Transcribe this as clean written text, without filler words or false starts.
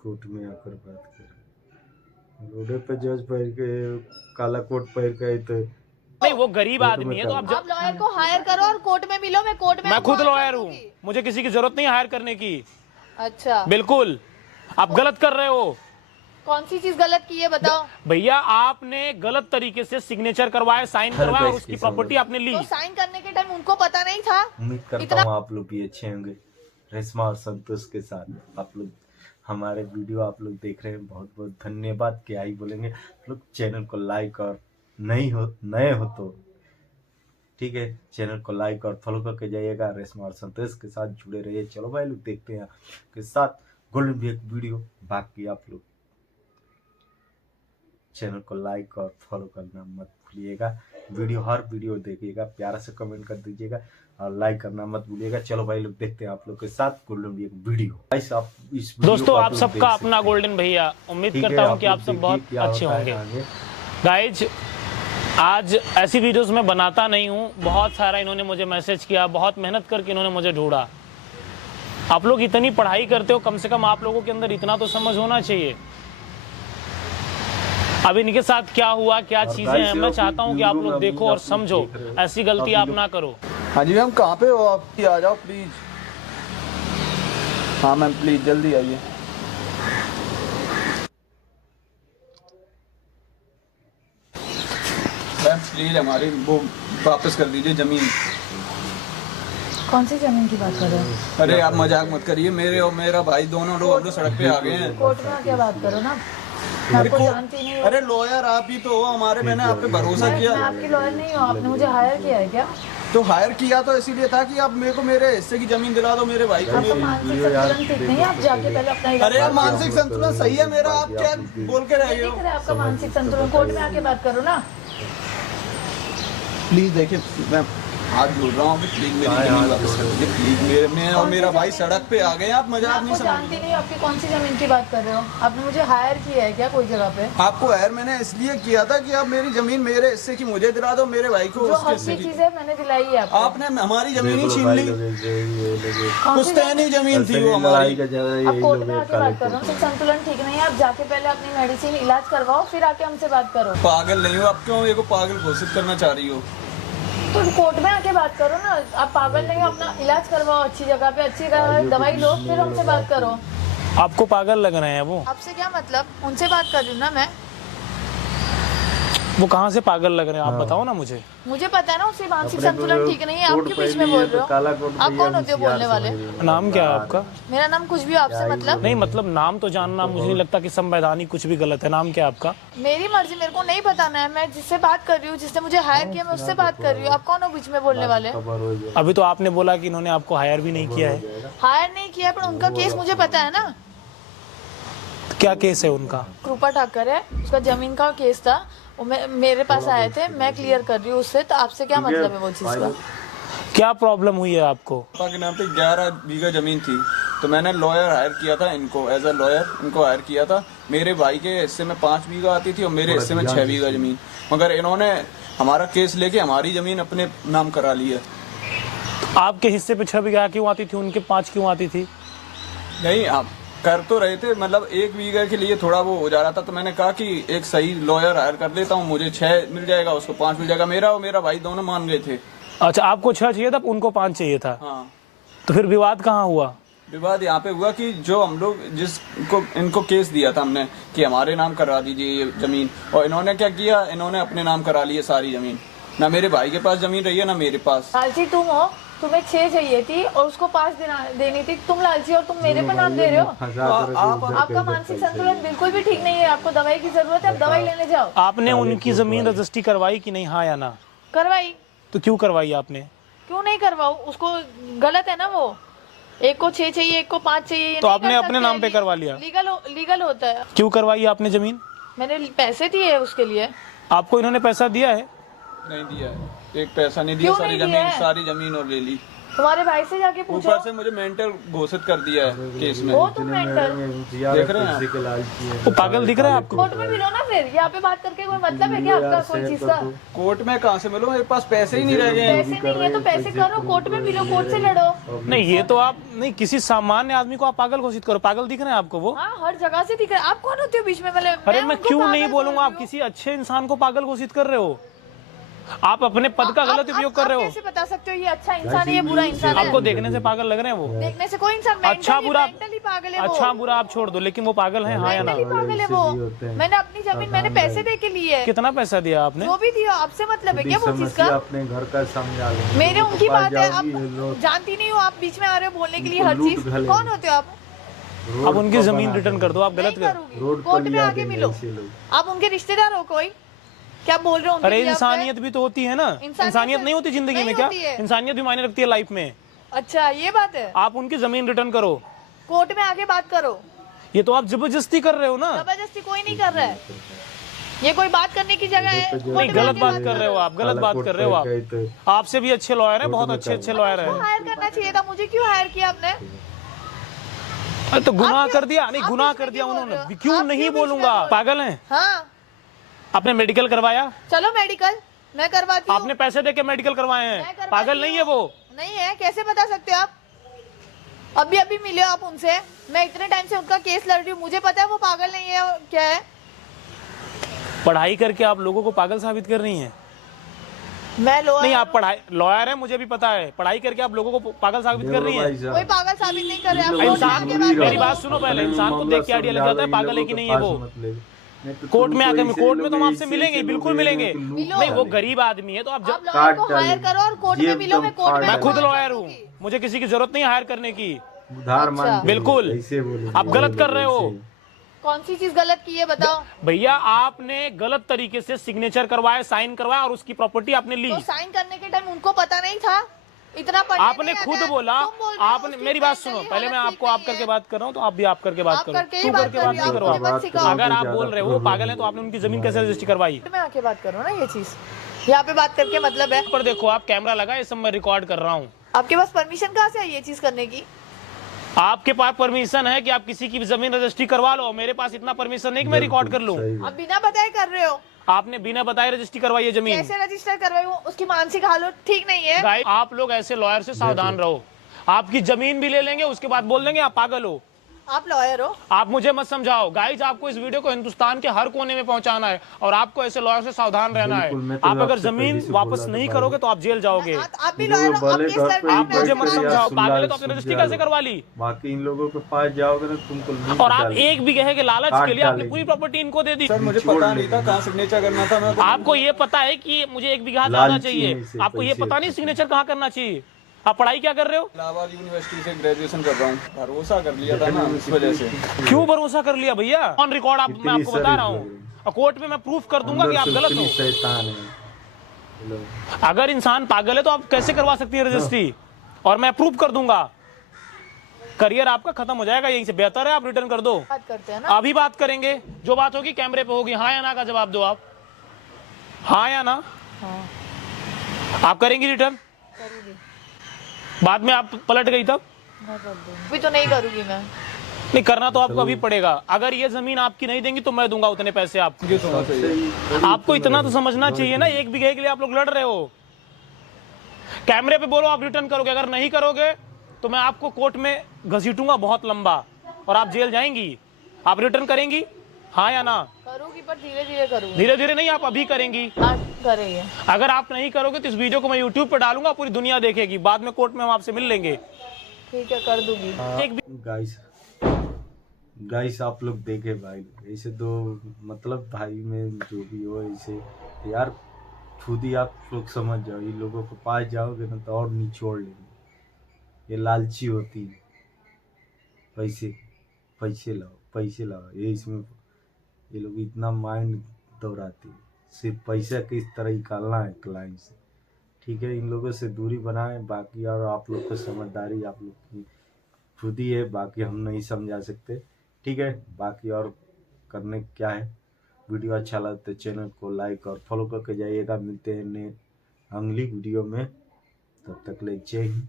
Court में आकर बात करें। रोडे पे जज पहन के काला कोट पहन के तो नहीं, वो गरीब आदमी है तो आप लॉयर को हायर करो और कोर्ट में मिलो। मैं कोर्ट में मैं खुद आपको लॉयर answer हूँ, दूंगी। मुझे किसी की जरूरत नहीं हायर करने की। अच्छा, बिल्कुल, आप गलत कर रहे हो। कौन सी चीज गलत की है बताओ। भैया आपने गलत तरीके से सिग्नेचर करवाए, साइन करवाए और उसकी प्रॉपर्टी आपने ली। तो साइन करने के टाइम उनको पता नहीं था। उम्मीद करता हूँ आप लोग भी अच्छे होंगे, रेशमा और संतोष के साथ। आप लोग हमारे वीडियो आप लोग देख रहे हैं, बहुत बहुत धन्यवाद। क्या ही बोलेंगे। आप लोग चैनल को लाइक और नए हो तो ठीक है, चैनल को लाइक और फॉलो करके जाइएगा। रेशमा और संतोष के साथ जुड़े रहिए। चलो भाई लोग देखते हैं के साथ गोल्डन भी एक वीडियो। बाकी आप लोग चैनल को लाइक और फॉलो करना मत भूलिएगा। हर वीडियो देखिएगा, प्यारा से कमेंट कर दीजिएगा और लाइक करना मत भूलिएगा। चलो भाई लोग देखते हैं आप लोग के साथ गोल्डन भी एक वीडियो। आप इस दोस्तों आप सबका अपना गोल्डन भैया, उम्मीद करता हूँ कि आप सब बहुत अच्छे होंगे। गाइज, आज ऐसी वीडियोस मैं बनाता नहीं हूँ, बहुत सारा इन्होंने मुझे मैसेज किया, बहुत मेहनत करके इन्होंने मुझे ढूंढा। आप लोग इतनी पढ़ाई करते हो, कम से कम आप लोगों के अंदर इतना तो समझ होना चाहिए। अब इनके साथ क्या हुआ, क्या चीजें हैं, मैं चाहता हूँ कि आप लोग देखो और समझो, ऐसी गलती आप ना करो। हाँ जी मैम, कहाँ पे हो आप? आ जाओ प्लीज। हाँ मैम प्लीज जल्दी आइए। मैम प्लीज हमारी वो वापस कर दीजिए जमीन। कौन सी जमीन की बात कर रहे हो? अरे आप मजाक मत करिए। मेरे और मेरा भाई दोनों लोग हम लोग सड़क पे आ गए हैं। कोर्ट में आके बात करो ना। मैं आपको जानती नहीं हूँ। अरे लॉयर आप ही तो हो हमारे। मैंने आप पे भरोसा किया। मैं आपकी लॉयर नहीं हूँ। आपने मुझे हायर किया है क्या? तो हायर किया तो इसीलिए था कि आप मेरे को मेरे हिस्से की जमीन दिला दो मेरे भाई को। आपका मानसिक संतुलन ठीक नहीं है। आप जाके पहले अपना इलाज अरे यार करवाओ। मानसिक संतुलन सही है मेरा। आप क्या बोल के रह गए हो? दिख रहा है आपका मानसिक संतुलन। कोर्ट में आके बात करो ना। प्लीज देखिए, मैं हाथ जोड़ रहा हूँ, प्लीज मेरी जमीन वापस कर दीजिए प्लीज। मैं और मेरा भाई सड़क पे आ गए। आप मजाक नहीं आपको जानती नहीं, आपकी कौन सी जमीन की बात कर रहे हो? आपने मुझे हायर किया है क्या कोई जगह पे? आपको हायर मैंने इसलिए किया था कि आप मेरी जमीन मेरे हिस्से की मुझे दिला दो, मेरे भाई को जो उसके हक हिस्से की की। चीज है मैंने दिलाई है आपको। आपने हमारी जमीन ही छीन ली। कौन सी पुश्तैनी जमीन थी वो हमारी। आप कोर्ट में आके बात करो। मानसिक संतुलन ठीक नहीं है। आप जाके पहले अपनी मेडिसिन इलाज करवाओ, फिर आके हमसे बात करो। पागल नहीं हो आप। क्यों मेरे को पागल घोषित करना चाह रही हो? तो कोर्ट में आके बात करो ना। आप पागल नहीं हो, अपना इलाज करवाओ अच्छी जगह पे, अच्छी दवाई लो, फिर हमसे बात करो। आपको पागल लग रहे हैं वो? आपसे क्या मतलब? उनसे बात कर रही हूँ ना मैं। वो कहाँ से पागल लग रहे हैं आप बताओ ना मुझे। मुझे पता है ना उससे मानसिक संतुलन ठीक नहीं है। आप क्यों बीच में बोल रहे हो? आप कौन होते हो बोलने वाले? नाम क्या है आपका? मेरा नाम कुछ भी हो आपसे मतलब नहीं मतलब नाम तो जानना मुझे नहीं लगता कि संवैधानिक कुछ भी गलत है। नाम क्या है आपका? मेरी मर्जी, मेरे को नहीं बताना है। मैं जिससे बात कर रही हूँ, जिसने मुझे हायर किया, मैं उससे बात कर रही हूँ। आप कौन हो बीच में बोलने वाले? अभी तो आपने बोला कि इन्होंने आपको हायर भी नहीं किया है। हायर नहीं किया, पर उनका केस मुझे पता है ना। क्या केस है उनका? कृपा ठाकर है, उसका जमीन का केस था। वो मेरे पास आए थे, मैं क्लियर कर रही हूँ उससे। तो आपसे क्या मतलब है वो चीज का? क्या प्रॉब्लम हुई है आपको? पापा के नाम पे 11 बीघा जमीन थी, तो मैंने लॉयर हायर किया था इनको। एज अ लॉयर इनको हायर किया था। मेरे भाई के हिस्से में 5 बीघा आती थी और मेरे हिस्से में 6 बीघा जमीन। मगर इन्होंने हमारा केस लेके हमारी जमीन अपने नाम करा ली है। आपके हिस्से पे 6 बीघा क्यों आती थी, उनके 5 क्यों आती थी? नहीं, आप कर तो रहे थे, मतलब 1 बीघा के लिए थोड़ा वो हो जा रहा था। तो मैंने कहा कि एक सही लॉयर हायर कर लेता हूँ, मुझे 6 मिल जाएगा, उसको 5 मिल जाएगा। मेरा और मेरा भाई दोनों मान गए थे। अच्छा, आपको 6 चाहिए था, उनको 5 चाहिए था। हाँ। तो फिर विवाद कहाँ हुआ? विवाद यहाँ पे हुआ कि जो हम लोग जिसको इनको केस दिया था हमने कि हमारे नाम करा दीजिए ये जमीन, और इन्होंने क्या किया, इन्होंने अपने नाम करा ली है सारी जमीन। ना मेरे भाई के पास जमीन रही है ना मेरे पास। लालची तुम हो, तुम्हें 6 चाहिए थी और उसको 5 देनी थी। तुम लालची और तुम मेरे पर नाम दे रहे हो। आपका मानसिक संतुलन बिल्कुल भी ठीक नहीं है। आपको दवाई की जरूरत है, आप दवाई लेने जाओ। आपने उनकी जमीन रजिस्ट्री करवाई कि नहीं, हाँ या ना? करवाई। तो क्यों करवाई आपने? क्यों नहीं करवाऊं? उसको गलत है ना वो। एक को 6 चाहिए, एक को 5 चाहिए। तो आपने अपने नाम पे करवा लिया? लीगल होता है। क्यों करवाई आपने जमीन? मैंने पैसे दिए उसके लिए। आपको इन्होंने पैसा दिया है? नहीं दिया है, एक पैसा नहीं दिया। सारी जमीन और ले ली। तुम्हारे भाई से जाके पूछो। ऊपर से मुझे मेंटल घोषित कर दिया है केस में। वो तुम मेंटल देख रहे हैं आप? वो पागल दिख रहा है आपको? कोर्ट में मिलो ना फिर, यहाँ पे बात करके कोई मतलब है क्या आपका कोई चीज का? कोर्ट में कहाँ से मिलो, मेरे पास पैसे ही नहीं रह गए हैं। पैसे नहीं है तो पैसे करो, कोर्ट में मिलो, कोर्ट से लड़ो। नहीं, ये तो आप नहीं, किसी सामान्य आदमी को आप पागल घोषित करो। पागल दिख रहे हैं आपको वो? हाँ, हर जगह से दिख रहा है। आप कौन होते हो बीच में? अरे मैं क्यों नहीं बोलूंगा, आप किसी अच्छे इंसान को पागल घोषित कर रहे हो। आप अपने पद का गलत उपयोग कर रहे हो। कैसे बता सकते हो ये अच्छा इंसान है, ये बुरा इंसान है? आपको देखने से पागल लग रहे हैं वो? देखने से कोई इंसान अच्छा बुरा, मेंटली पागल है वो। अच्छा बुरा आप छोड़ दो, लेकिन वो पागल है, हाँ या ना? मेंटली पागल है वो। मैंने अपनी जमीन मैंने पैसे दे के ली है। कितना पैसा दिया आपने? जो भी दिया, आपसे मतलब है क्या वो चीज का? अपने घर का समझा लो। मेरे उनकी बात है, आप जानती नहीं हो, आप बीच में आ रहे हो बोलने के लिए हर चीज। कौन होते हो आप? आप उनकी जमीन रिटर्न कर दो, आप गलत कर। कोर्ट में आके मिलो। आप उनके रिश्तेदार हो कोई? क्या बोल रहे हो? अरे इंसानियत भी तो होती है ना। इंसानियत नहीं होती जिंदगी में क्या? इंसानियत भी मायने रखती है लाइफ में। अच्छा, ये बात है। आप उनकी जमीन रिटर्न करो, कोर्ट में आके बात करो। ये तो आप जबरदस्ती कर रहे हो ना। जबरदस्ती कोई नहीं कर रहा है, ये कोई बात करने की जगह है। नहीं, गलत बात कर रहे हो आप, गलत बात कर रहे हो आप। आपसे भी अच्छे लॉयर हैं, बहुत अच्छे अच्छे लॉयर हैं। हायर करना चाहिए था मुझे, क्यों हायर किया आपने? अरे तो गुनाह कर दिया। नहीं, गुनाह कर दिया उन्होंने। क्यों नहीं बोलूंगा? पागल हैं? हाँ, आपने मेडिकल करवाया? चलो मेडिकल मैं करवाती हूँ। आपने पैसे देके मेडिकल करवाए हैं? पागल नहीं है वो? नहीं है, कैसे बता सकते हो आप? अभी अभी मिले आप उनसे, मैं इतने टाइम से उनका केस लड़ रही हूँ, मुझे पता है वो पागल नहीं है। क्या है? पढ़ाई करके आप लोगों को पागल साबित कर रही हैं? मैं लॉयर नहीं, आप पढ़ाई लॉयर हैं, मुझे भी पता है। पढ़ाई करके आप लोगों को पागल साबित कर रही हैं? कोई पागल साबित नहीं कर रहे आप। इंसान, मेरी बात सुनो पहले। इंसान को देख के आइडिया लग जाता है पागल है कि नहीं है वो। कोर्ट में आकर, कोर्ट में तो हम आपसे मिलेंगे, बिल्कुल मिलेंगे। नहीं, वो गरीब आदमी है तो आप आप लॉयर को हायर करो और कोर्ट में मिलो। मैं कोर्ट में मैं खुद लॉयर हूँ, मुझे किसी की जरूरत नहीं हायर करने की। उधार मान बिल्कुल, आप गलत कर रहे हो। कौन सी चीज गलत की है बताओ? भैया आपने गलत तरीके से सिग्नेचर करवाया, साइन करवाया और उसकी प्रॉपर्टी आपने ली। तो साइन करने के टाइम उनको पता नहीं था? इतना पढ़ने आपने नहीं खुद आता है। बोला। तुम बोल रहे हो आपने उसकी मेरी बात मेंटली सुनो, पहले मैं हालत आपको ठीक आप नहीं करके है। बात कर रहा हूँ तो आप भी आप करके बात आप करो। करके ही तू बात करके कर बात रही हो, नहीं आप मुझे करवा। मत सिखाओ। अगर आप बोल रहे हो वो पागल है तो आपने उनकी जमीन कैसे रजिस्ट्री करवाई? कोर्ट में आके बात करो ना, ये चीज यहाँ पे बात करके मतलब है। पर देखो, आप कैमरा लगा, ये सब मैं रिकॉर्ड कर रहा हूँ। आपके पास परमिशन कहाँ से है ये चीज करने की? आपके पास परमिशन है कि आप किसी की जमीन रजिस्ट्री करवा लो? मेरे पास इतना परमिशन नहीं कि मैं रिकॉर्ड कर लूँ। आप बिना बताए कर रहे हो। आपने बिना बताए रजिस्ट्री करवाई है जमीन। कैसे रजिस्टर करवाई? उसकी मानसिक हालत ठीक नहीं है। गाइस, आप लोग ऐसे लॉयर से सावधान रहो। आपकी जमीन भी ले लेंगे, उसके बाद बोल देंगे आप पागल हो। आप लॉयर हो? आप मुझे मत समझाओ। गाइज, आपको इस वीडियो को हिंदुस्तान के हर कोने में पहुंचाना है और आपको ऐसे लॉयर से सावधान रहना है। आप अगर जमीन वापस नहीं करोगे तो आप जेल जाओगे। आप भी लॉयर हो, आप केस लड़ रहे हो। आप मुझे मत समझाओ। पागल है तो आपने रजिस्ट्री कैसे करवा ली? बाकी इन लोगों के पास जाओगे ना तुमको और आप एक बीघे के लालच के लिए आपने पूरी प्रॉपर्टी इनको दे दी। सर मुझे पता नहीं था कहाँ सिग्नेचर करना था। मैं आपको ये पता है कि मुझे एक बीघा ज्यादा चाहिए, आपको ये पता नहीं सिग्नेचर कहाँ करना चाहिए? आप पढ़ाई क्या कर रहे हो? इलाहाबाद यूनिवर्सिटी से ग्रेजुएशन कर रहा हूँ। भरोसा कर लिया था ना इस वजह से। क्यों भरोसा कर लिया भैया? ऑन रिकॉर्ड आप, मैं आपको बता रहा हूँ और कोर्ट में मैं प्रूफ कर दूंगा कि आप गलत हो। शैतान है। अगर इंसान पागल है तो आप कैसे करवा सकती है रजिस्ट्री? और मैं प्रूफ कर दूंगा। करियर आपका खत्म हो जाएगा यहीं से। बेहतर है आप रिटर्न कर दो। बात करते हैं ना। अभी बात करेंगे, जो बात होगी कैमरे पे होगी। हाँ या ना का जवाब दो आप। हाँ या ना? हाँ, आप करेंगी रिटर्न? करूंगी। बाद में आप पलट गई तब? अभी तो नहीं करूंगी मैं। नहीं, करना तो आपको अभी पड़ेगा। अगर ये जमीन आपकी नहीं देंगी तो मैं दूंगा उतने पैसे आपको। आपको इतना तो समझना चाहिए ना, एक बीघे के लिए आप लोग लड़ रहे हो। कैमरे पे बोलो आप रिटर्न करोगे, अगर नहीं करोगे तो मैं आपको कोर्ट में घसीटूंगा बहुत लंबा और आप जेल जाएंगी। आप रिटर्न करेंगी? हाँ या ना? करूंगी, पर धीरे धीरे करूंगी। धीरे धीरे नहीं, आप अभी करेंगी। हाँ, करेंगे। अगर आप नहीं करोगे तो इस वीडियो को मैं YouTube पर डालूंगा, पूरी दुनिया देखेगी। बाद में कोर्ट में हम आपसे मिल लेंगे। ठीक है, कर दूंगी। एक भी गाइस आप लोग देखे भाई, ऐसे दो मतलब भाई में जो भी हो ऐसे यार, खुद ही आप लोग समझ जाओ। इन लोगों के पास जाओगे ना तो और निचोड़ लेंगे। ये लालची होती है। पैसे पैसे लाओ, पैसे लाओ, ये इसमें ये लोग इतना माइंड दौड़ाते हैं। सिर्फ पैसा किस तरह निकालना है क्लाइंट से। ठीक है, इन लोगों से दूरी बनाएं। बाकी और आप लोग को समझदारी आप लोग की खुद ही है, बाकी हम नहीं समझा सकते। ठीक है, बाकी और करने क्या है। वीडियो अच्छा लगा तो चैनल को लाइक और फॉलो करके जाइएगा। मिलते हैं अगली वीडियो में, तब तक ले जय हिंद।